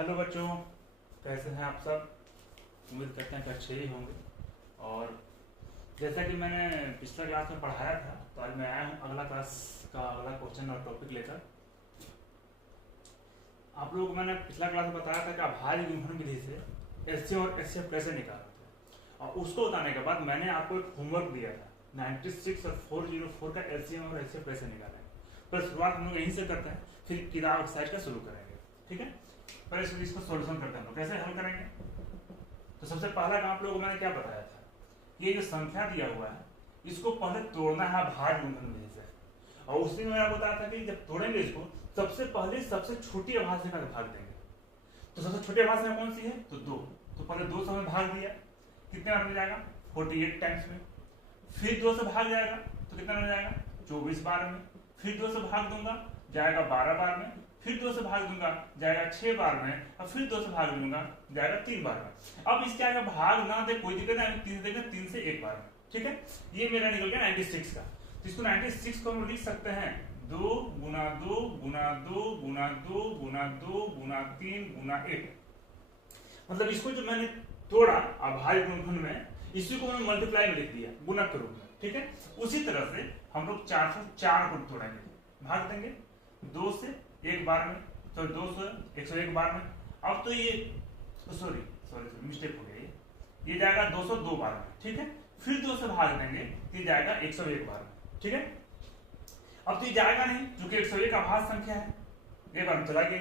Hello बच्चों, कैसे हैं आप सब। उम्मीद करते हैं कि अच्छे ही होंगे। और जैसा कि मैंने पिछला क्लास में पढ़ाया था, तो आज मैं आया हूँ अगला क्लास का अगला क्वेश्चन और टॉपिक लेकर। आप लोगों को मैंने पिछला क्लास में बताया था कि अभाज्य गुणनफल विधि से एचसीएफ और एचसीएफ कैसे निकालते हैं, और उसको बताने के बाद मैंने आपको एक होमवर्क दिया था 96 और 404 का एलसीएम और एचसीएफ कैसे निकालेंगे। पर शुरुआत हम लोग यहीं से करते हैं, फिर किताब साइड का शुरू करेंगे। ठीक है, पहले इसको सॉल्यूशन करते हैं। हम लोग कैसे हल करेंगे। तो सबसे पहला काम आप लोगों को मैंने क्या बताया था, ये जो संख्या दिया हुआ है इसको पहले तोड़ना है अभाज्य गुणनफल विधि से। और उस दिन मैंने आपको बताया था कि जब तोड़ेंगे इसको, सबसे पहले सबसे छोटी अभाज्य का भाग देंगे। तो सबसे छोटी अभाज्य कौन सी है, तो 2। तो पहले 2 से भाग दिया, कितने बार में जाएगा 48 टाइम्स में। फिर 2 से भाग जाएगा तो कितना में जाएगा 24 बार में। फिर 2 से भाग दूंगा जाएगा 12 बार में। फिर 2 से भाग दूंगा जाएगा 6 बार में। और फिर 2 से भाग दूंगा जाएगा 3 बार में। अब इसके आगे भाग ना दे कोई दिक्कत नहीं, 3 देगा 3 से 1 बार में। ठीक है, ये मेरा निकल गया 96 का। तो इसको 96 को हम लिख सकते हैं 2 गुना 2 गुना 2 गुना 2 गुना 2 गुना 3 गुना 1। मतलब इसको जो मैंने तोड़ा अभाज्य गुणनफल में, इसी को मैंने मल्टीप्लाई में लिख दिया गुणक के रूप में। ठीक है, उसी तरह से हम लोग 404 को तोड़ेंगे, भाग देंगे 2 से 1 बार में, तो 2 से 101 बार में। अब तो ये सॉरी मिस्टेक हो गई, ये जाएगा 202 बार में। ठीक है, फिर 2 से भाग देंगे तो ये जाएगा 101 बार में। ठीक है, अब तो ये जाएगा नहीं क्योंकि 101 अभाज्य संख्या है, एक बार में चला गया।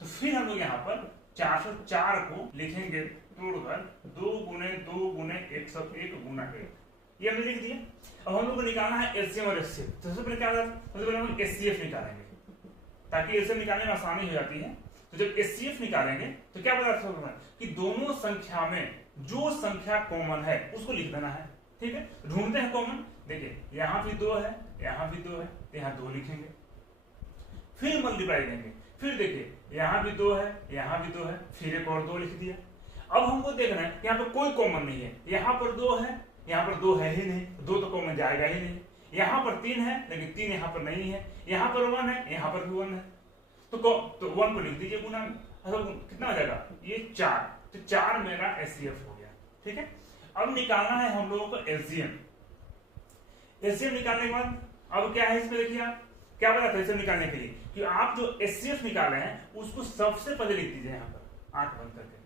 तो फिर हम लोग यहाँ पर 404 को लिखेंगे तोड़कर 2 गुने 2 गुने 101 गुना 1, ये हमने लिख दिया। अब हम लोग को निकालना है एलसीएम और एचसीएफ। तो सबसे पहले क्या होगा, सबसे पहले हम एचसीएफ निकालेंगे ताकि एलसीएम निकालने में आसानी हो जाती है। तो जब एचसीएफ निकालेंगे तो क्या पता चलेगा कि दोनों संख्या में जो संख्या कॉमन है उसको लिख देना है। ठीक है, ढूंढते हैं कॉमन। देखिए यहाँ भी 2 है, यहाँ भी 2 है, तो यहाँ 2 लिखेंगे। फिर मल्टीप्लाई देंगे, फिर देखिए यहाँ भी 2 है, यहाँ भी 2 है, फिर एक और 2 लिख दिया। अब हमको देखना है यहाँ पर कोई कॉमन नहीं है, यहाँ पर 2 है, यहाँ पर 2 है ही नहीं, 2 तो कॉमन जाएगा ही नहीं। यहाँ पर 3 है लेकिन 3 यहाँ पर नहीं है, यहाँ पर 1 है, यहाँ पर भी 1 है, तो 1 को लिख दीजिए गुना। कितना हो जाएगा ये 4। तो 4 मेरा एचसीएफ हो गया। ठीक है, अब निकालना है हम लोगों को एलसीएम। एलसीएम निकालने के बाद अब क्या है इसमें, देखिए आप क्या पता था एलसीएम निकालने के लिए कि आप जो एचसीएफ निकाले हैं उसको सबसे पहले लिख दीजिए। यहाँ पर 8 बंद करके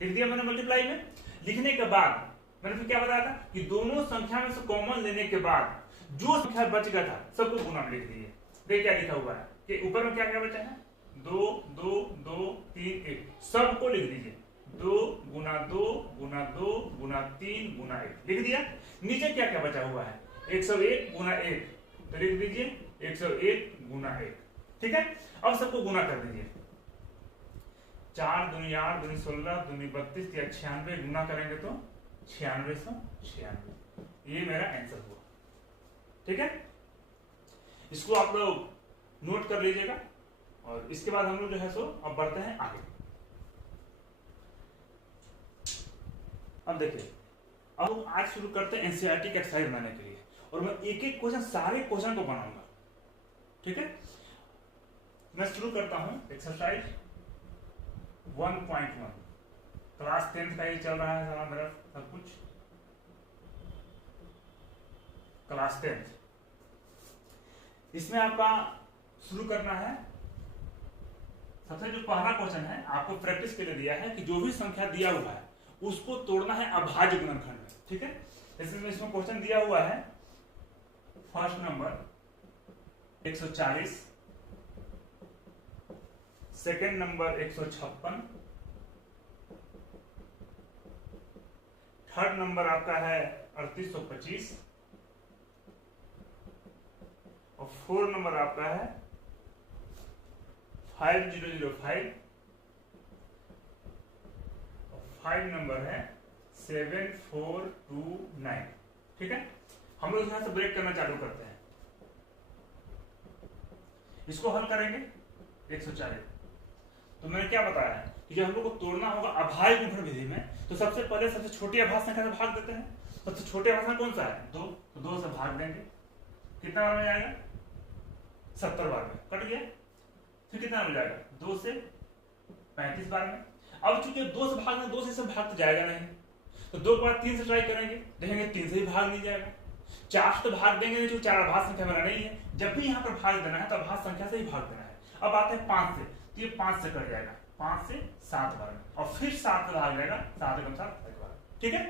लिख दिया मैंने मल्टीप्लाई में। लिखने के बाद मैंने फिर क्या बताया था कि दोनों संख्या में से कॉमन लेने के बाद जो संख्या बच गया था सबको गुना में लिख दीजिए। देख क्या लिखा हुआ है कि ऊपर में क्या क्या बचा है 2 2 2 3 1, सबको लिख दीजिए 2 गुना 2 गुना 2 गुना 3 गुना 1 लिख दिया। नीचे क्या क्या बचा हुआ है 101 गुना 1, तो लिख दीजिए 101 गुना 1। ठीक है, अब सबको गुना कर दीजिए। 4 दूनी 8 दूनी 16 दूनी 32 या 96 गुना करेंगे तो 9696, ये मेरा आंसर हुआ। ठीक है, इसको आप लोग नोट कर लीजिएगा। और इसके बाद हम लोग जो है सो अब बढ़ते हैं आगे। अब देखिए, अब आज शुरू करते हैं एनसीईआरटी की एक्सरसाइज बनाने के लिए, और मैं एक एक क्वेश्चन सारे क्वेश्चन को बनाऊंगा। ठीक है, मैं शुरू करता हूं एक्सरसाइज 1.1। क्लास 10th का ये चल रहा है सारा मेरा सब कुछ, क्लास 10th। इसमें आपका शुरू करना है, सबसे जो पहला क्वेश्चन है आपको प्रैक्टिस के लिए दिया है कि जो भी संख्या दिया हुआ है उसको तोड़ना है अभाज्य गुणनखंड में। ठीक है, जैसे इसमें क्वेश्चन दिया हुआ है first number 140, second number 156, third number आपका है 3825, और फोर्थ नंबर आपका है 5005, और 5 नंबर है 7429। ठीक है, हम लोग यहां से ब्रेक करना चालू करते हैं। इसको हल करेंगे 140। तो मैंने क्या बताया है कि जब हम लोग को तोड़ना होगा अभाज्य गुणनफल विधि में, तो सबसे पहले सबसे छोटी अभाज्य संख्या से भाग देते हैं। सबसे छोटे अभाज्य कौन सा है 2, तो 2 से भाग देंगे, कितना बार में जाएगा 70 बार में, कट गया। फिर कितना हो जाएगा 2 से 35 बार में। अब चूंकि 2 से भागना, 2 से भाग तो जाएगा नहीं, तो 2 के बाद 3 से ट्राई करेंगे, देखेंगे 3 से भी भाग नहीं जाएगा। 4 से तो भाग देंगे नहीं, जो 4 आभास संख्या मेरा नहीं है। जब भी यहाँ पर भाग देना है तो आभास संख्या से ही भाग देना है। अब आते हैं 5 से, तो ये 5 से कट जाएगा, 5 से 7 बार में, और फिर 7 से भाग जाएगा, 7 एकम 7 एक बार। ठीक है,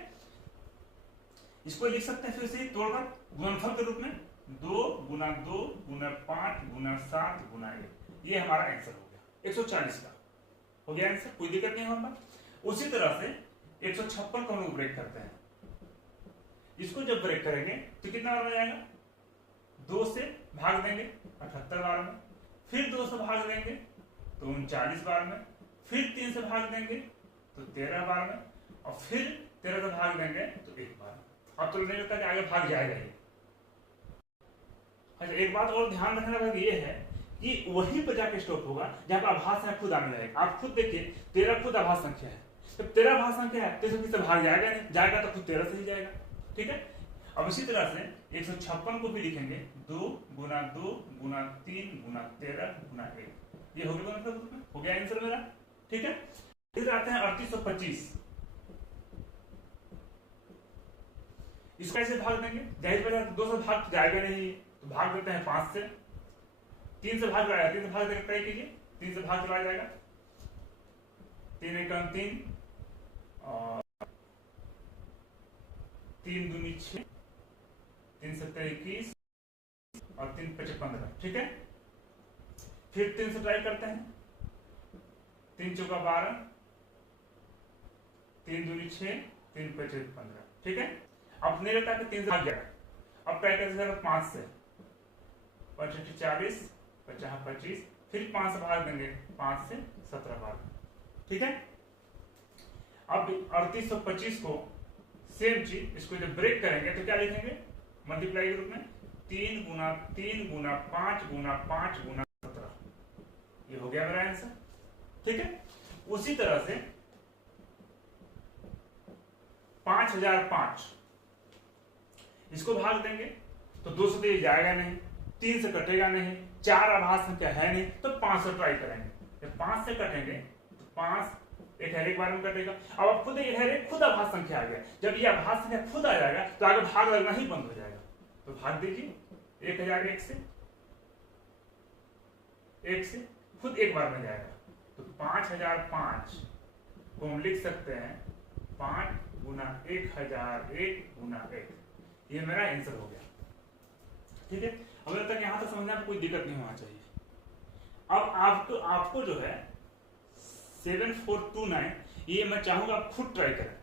इसको लिख सकते हैं फिर से तोड़कर गुणनफल के रूप में 2 गुना 2 गुना 5 गुना 7 गुना 1। ये हमारा आंसर हो गया 140 का, हो गया आंसर, कोई दिक्कत नहीं हमारे पास। उसी तरह से 156 को हम लोग ब्रेक करते हैं। इसको जब ब्रेक करेंगे तो कितना बार में जाएगा, 2 से भाग देंगे 78 बार में, फिर 2 से भाग देंगे तो 39 बार में, फिर 3 से भाग देंगे तो 13 बार में, और फिर 13 से भाग देंगे तो 1 बार में। अब तो नहीं लगता कि आगे भाग जाएगा ये। अच्छा, एक बात और ध्यान रखने वाली ये है कि वहीं पर जाके स्टॉप होगा जहां पर आभास संख्या खुद आने लगेगा। आप खुद देखिए 13 खुद आभास संख्या है, तो 13 आभास संख्या है तो किससे भाग जाएगा नहीं, जाएगा तो खुद 13 से ही जाएगा। ठीक है, अब इसी तरह से 156 को भी लिखेंगे 2 गुना 2 गुना 3 गुना 13 गुना 1। ये हो गया, हो गया आंसर मेरा। ठीक है, फिर आते हैं 3825। इसको ऐसे भाग देंगे, जाहिर बात है 2 से भाग जाएगा नहीं, तो भाग देते हैं 5 से। 3 से भाग जाएगा, 3 से भाग देकर तय कीजिए, 3 से भाग चला जाएगा, 3 एकम 3 और 3 दूनी 6, 3 सत्तर 21 और 3 पचे 15। ठीक है, फिर 3 से ट्राई करते हैं, 3 चौका 12, 3 दूनी 6, 3 पचे 15। ठीक है, अब नहीं रहता कि 3 से भाग जाएगा, अब ट्राई करते 5 से, 5 40 50 25, फिर 5 से भाग देंगे, 5 से 17 बार। ठीक है, अब 3825 को सेम चीज, इसको जब ब्रेक करेंगे तो क्या लिखेंगे, मल्टीप्लाई के रूप में 3 गुना 3 गुना 5 गुना 5 गुना 17। ये हो गया मेरा आंसर। ठीक है, उसी तरह से 5005, इसको भाग देंगे तो 2 से तो ये जाएगा नहीं, 3 से कटेगा नहीं, 4 आभास संख्या है नहीं, तो 5 से ट्राई करेंगे। जब 5 से कटेंगे तो 5 एक बार में कटेगा। अब आप खुद खुद आभास संख्या आ गया, जब ये आभास संख्या खुद आ जाएगा तो आगे भाग लगना ही बंद हो जाएगा। तो भाग दीजिए 1001 से, 1 से खुद एक बार में जाएगा, तो 5005 को हम लिख सकते हैं 5 गुना 1001 गुना 1। ये मेरा आंसर हो गया। ठीक है, अभी तक यहां तक समझने में कोई दिक्कत नहीं होना चाहिए। अब आपको जो है 7429, ये मैं चाहूंगा आप खुद ट्राई करें।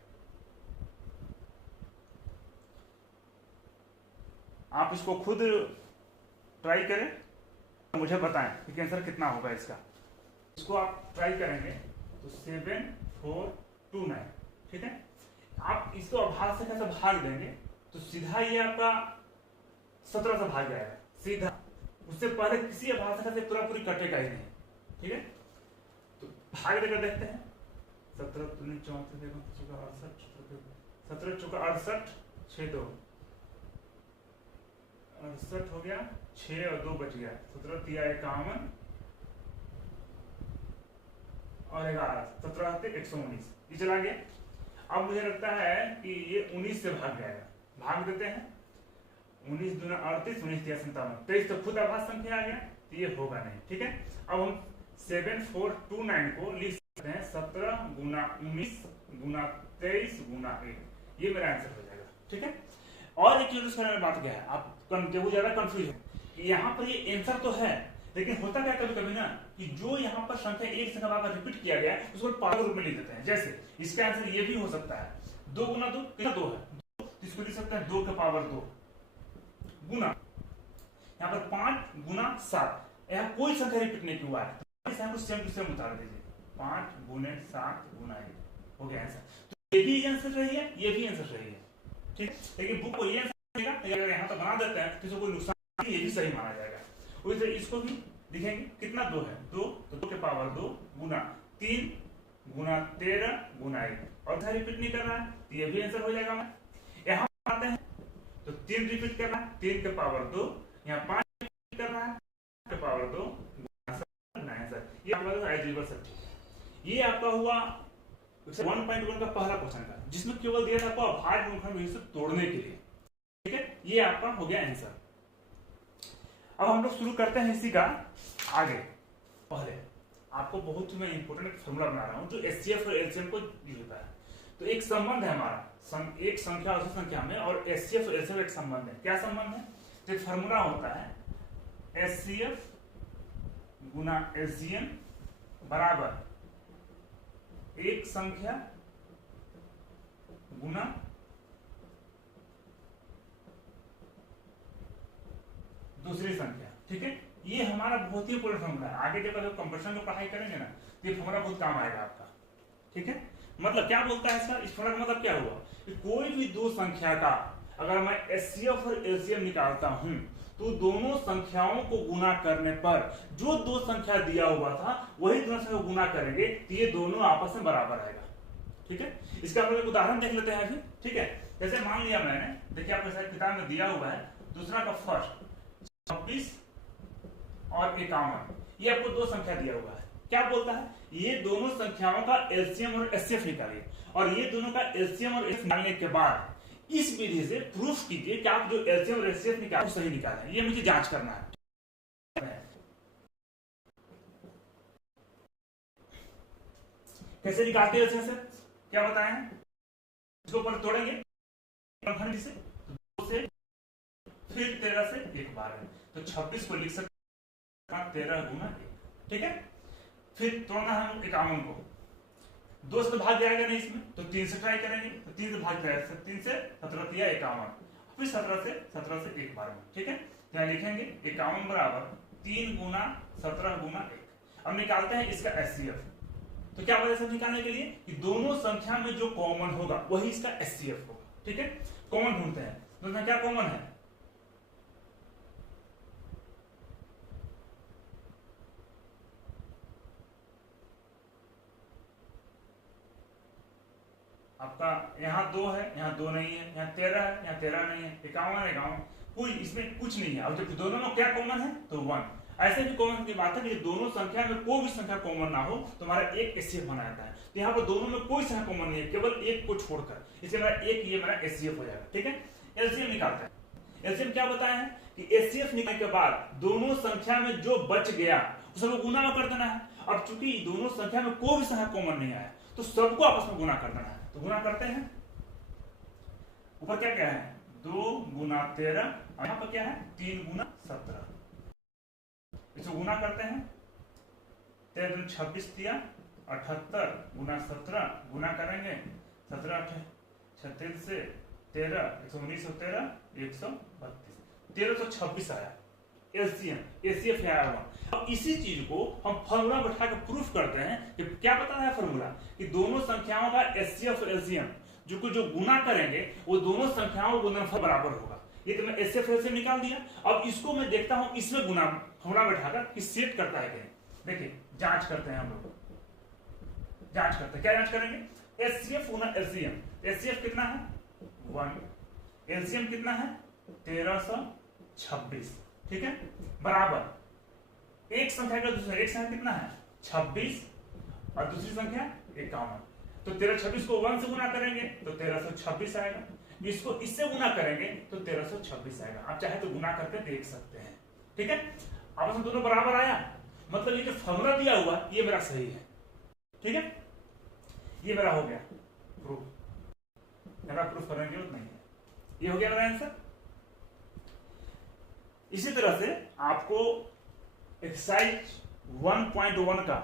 आप इसको खुद ट्राई करें, मुझे बताएं कि आंसर कितना होगा इसका। इसको आप ट्राई करेंगे तो 7429। ठीक है, आप इसको आभास से कैसे भाग देंगे तो सीधा ये आपका 17 से भाग जाएगा सीधा, उससे पहले किसी आभास से पूरी कटेगा ही नहीं। ठीक है, तो भाग देकर देखते हैं। 17 दूनी 34 देखो 68, 17 चौका 68, 6 2 68 हो गया, 6 और 2 बच गया, 17 तिया 51 और 11, 17 से 119, ये चला गया। अब मुझे लगता है कि ये 19 से भाग जाएगा, भाग देते हैं। 19 दूना 38, 19 तिया 57, 23 तो खुद आभास संख्या आ गया, तो ये होगा नहीं। ठीक है, अब हम 7429 को लिख सकते हैं 17 गुना 19 गुना 23 गुना 1। ये मेरा आंसर हो जाएगा। ठीक है, और एक चीज करने में बात क्या है, आप ज्यादा कंफ्यूज है। यहाँ पर ये आंसर तो है, लेकिन होता क्या कभी कभी ना कि जो यहाँ पर संख्या एक संख्या बार रिपीट किया गया है उसको पावर रूप में लिख देते हैं। जैसे इसका आंसर ये भी हो सकता है 2 गुना 2 कितना 2 है, 2, तो इसको लिख सकते हैं 2 के पावर 2 गुना यहाँ पर 5 गुना 7, यहाँ कोई संख्या रिपीट नहीं हुआ है, तो सेम टू सेम उतार दीजिए 5 गुने 7 गुना 1 हो गया आंसर। तो ये भी आंसर सही है, ये भी आंसर सही है। ठीक है, लेकिन बुक को ये आंसर देगा, अगर यहाँ तो बना देते हैं तो कोई नुकसान नहीं, ये भी सही माना जाएगा। उसी तरह इसको भी लिखेंगे, कितना 2 है, 2 तो 2 के पावर 2 गुना 3 गुना 13 गुना 1, और रिपीट नहीं कर रहा है तो ये भी आंसर हो जाएगा। यहाँ आते हैं तो 3 रिपीट कर रहा है, 3 के पावर 2, यहाँ 5 रिपीट कर रहा है के पावर 2 गुना 7 आंसर। ये हमारा एल्जेब्रा सब ठीक है। ये आपका हुआ 1.1 का पहला क्वेश्चन का, जिसमें केवल दिया था आपको अभाज्य गुणनफल विधि से तोड़ने के लिए। ठीक है, ये आपका हो गया आंसर। अब हम लोग शुरू करते हैं इसी का आगे। पहले आपको बहुत ही मैं इंपोर्टेंट फॉर्मूला बना रहा हूं जो एचसीएफ और एलसीएम को यूज होता है। तो एक संबंध है हमारा, एक संख्या उसी संख्या में, और एचसीएफ और एलसीएम एक संबंध है। क्या संबंध है? तो एक फॉर्मूला होता है एचसीएफ गुना एलसीएम बराबर एक संख्या गुना दूसरी संख्या। ठीक है, ये हमारा बहुत ही इंपोर्टेंट फॉर्मूला है। आगे जब आप कंप्यूटर की पढ़ाई करेंगे ना तो ये फॉर्मूला बहुत काम आएगा आपका। ठीक है, मतलब क्या बोलता है इसका, इस फॉर्मूला का मतलब क्या हुआ कि कोई भी दो संख्या का अगर मैं एचसीएफ और एलसीएम निकालता हूं तो दोनों संख्याओं को गुना करने पर जो दो संख्या दिया हुआ था वही दोनों संख्या को गुना करेंगे तो ये दोनों आपस में बराबर आएगा। ठीक है, इसका हम लोग उदाहरण देख लेते हैं अभी। ठीक है, जैसे मान लिया मैंने, देखिए आपके साथ किताब में दिया हुआ है दूसरा का फर्स्ट 26 और 51, ये आपको दो संख्या दिया हुआ है। क्या बोलता है, ये दोनों संख्याओं का एलसीएम और एचसीएफ निकालिए, और ये दोनों का एलसीएम और एचसीएफ निकालने के बाद इस विधि से प्रूफ कीजिए कि आप जो एलसीएम और एचसीएफ निकाले सही निकाले। ये मुझे जांच करना है। कैसे निकालते हैं एलसीएम से, क्या बताएं? इसको पर तोड़ेंगे से, दो से, फिर 13 से एक बार है, तो 26 को लिख सकते हैं 13 गुना 1। ठीक है, फिर तोड़ना है 51 को, 2 से भाग जाएगा नहीं इसमें, तो 3 से ट्राई करेंगे, तो 3 से भाग जाएगा, 3 से 17 दिया 51, फिर 17 से एक बार में। ठीक है, यहाँ लिखेंगे 51 बराबर 3 गुना 17 गुना 1। अब निकालते हैं इसका एचसीएफ। तो क्या वजह से निकालने के लिए कि दोनों संख्या में जो कॉमन होगा वही इसका एचसीएफ होगा। ठीक है, कॉमन ढूंढते हैं, दोनों क्या कॉमन है, आपका यहाँ 2 है, यहाँ 2 नहीं है, यहाँ 13 है, यहाँ 13 नहीं है, 51 कोई इसमें कुछ नहीं है। अब जब दोनों में क्या कॉमन है तो 1। ऐसे भी कॉमन की बात है कि दोनों संख्या में कोई भी संख्या कॉमन ना हो तो हमारा एक एचसीएफ बना जाता है। तो यहाँ पर दोनों में कोई संख्या कॉमन नहीं है, केवल एक को छोड़कर, इसलिए मेरा एक, ये मेरा एचसीएफ हो जाएगा। ठीक है, एलसीएम निकालते हैं। एलसीएम क्या बताया है कि एचसीएफ निकालने के बाद दोनों संख्या में जो बच गया उसको गुना में कर देना है। अब चूंकि दोनों संख्या में कोई भी संख्या कॉमन नहीं आया तो सबको आपस में गुना कर देना है। तो गुना करते हैं, ऊपर क्या क्या है 2 गुना 13, और यहाँ पर क्या है 3 गुना 17। इसको गुना करते हैं, 13 26 दिया, 78 गुना 17 गुना करेंगे, 17 36 से 13 119 और 13 132, 1326 आया एलसीएम, एचसीएफ आया हुआ। अब इसी चीज को हम फॉर्मूला बैठा के प्रूफ करते हैं कि क्या बताना है फॉर्मूला कि दोनों संख्याओं का एचसीएफ और एलसीएम जो गुना करेंगे वो दोनों संख्याओं का गुणनफल बराबर होगा। ये तो मैं एचसीएफ एलसीएम निकाल दिया। अब इसको मैं देखता हूं इसमें गुना फॉर्मूला बैठाकर कि सेट करता है क्या। देखिए जांच करते हैं हम लोग, जांच करते हैं, क्या जांच करेंगे, एचसीएफ गुना एलसीएम। एचसीएफ कितना है 1, एलसीएम कितना है 1326। ठीक है, बराबर एक संख्या का दूसरा, एक संख्या कितना है 26 और दूसरी संख्या 51। तो 1326 को 1 से गुना करेंगे तो 1326 आएगा, इसको इससे गुना करेंगे तो 1326 आएगा। आप चाहे तो गुना करके देख सकते हैं। ठीक है, आपस में दोनों बराबर आया, मतलब ये जो फॉर्मूला दिया हुआ ये मेरा सही है। ठीक है, ये मेरा हो गया प्रूफ, मेरा प्रूफ करने की जरूरत नहीं है, ये हो गया मेरा आंसर। इसी तरह से आपको एक्सरसाइज 1.1 का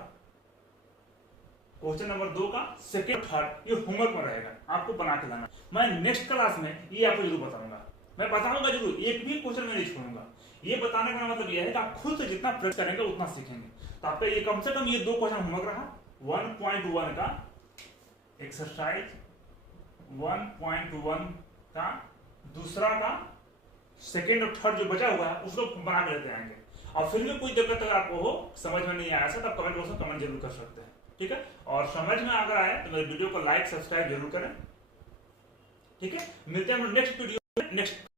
क्वेश्चन नंबर 2 का सेकेंड थर्ड ये होमवर्क में रहेगा, आपको बना के लाना। मैं नेक्स्ट क्लास में ये आपको जरूर बताऊंगा, मैं बताऊंगा जरूर, एक भी क्वेश्चन मैं नहीं छोड़ूंगा। ये बताने का मतलब ये है कि आप खुद से जितना प्रयास करेंगे उतना सीखेंगे। तो आपका ये कम से कम ये 2 क्वेश्चन होमवर्क रहा। 1.1 का एक्सरसाइज 1.1 का दूसरा का सेकेंड और थर्ड जो बचा हुआ है उसको बना के लेते आएंगे। और फिर भी कोई दिक्कत अगर आपको हो, समझ में नहीं आया तो आप कमेंट बॉक्स में कमेंट जरूर कर सकते हैं। ठीक है, और समझ में अगर आए तो मेरे वीडियो को लाइक सब्सक्राइब जरूर करें। ठीक है, मिलते हैं हम नेक्स्ट वीडियो नेक्स्ट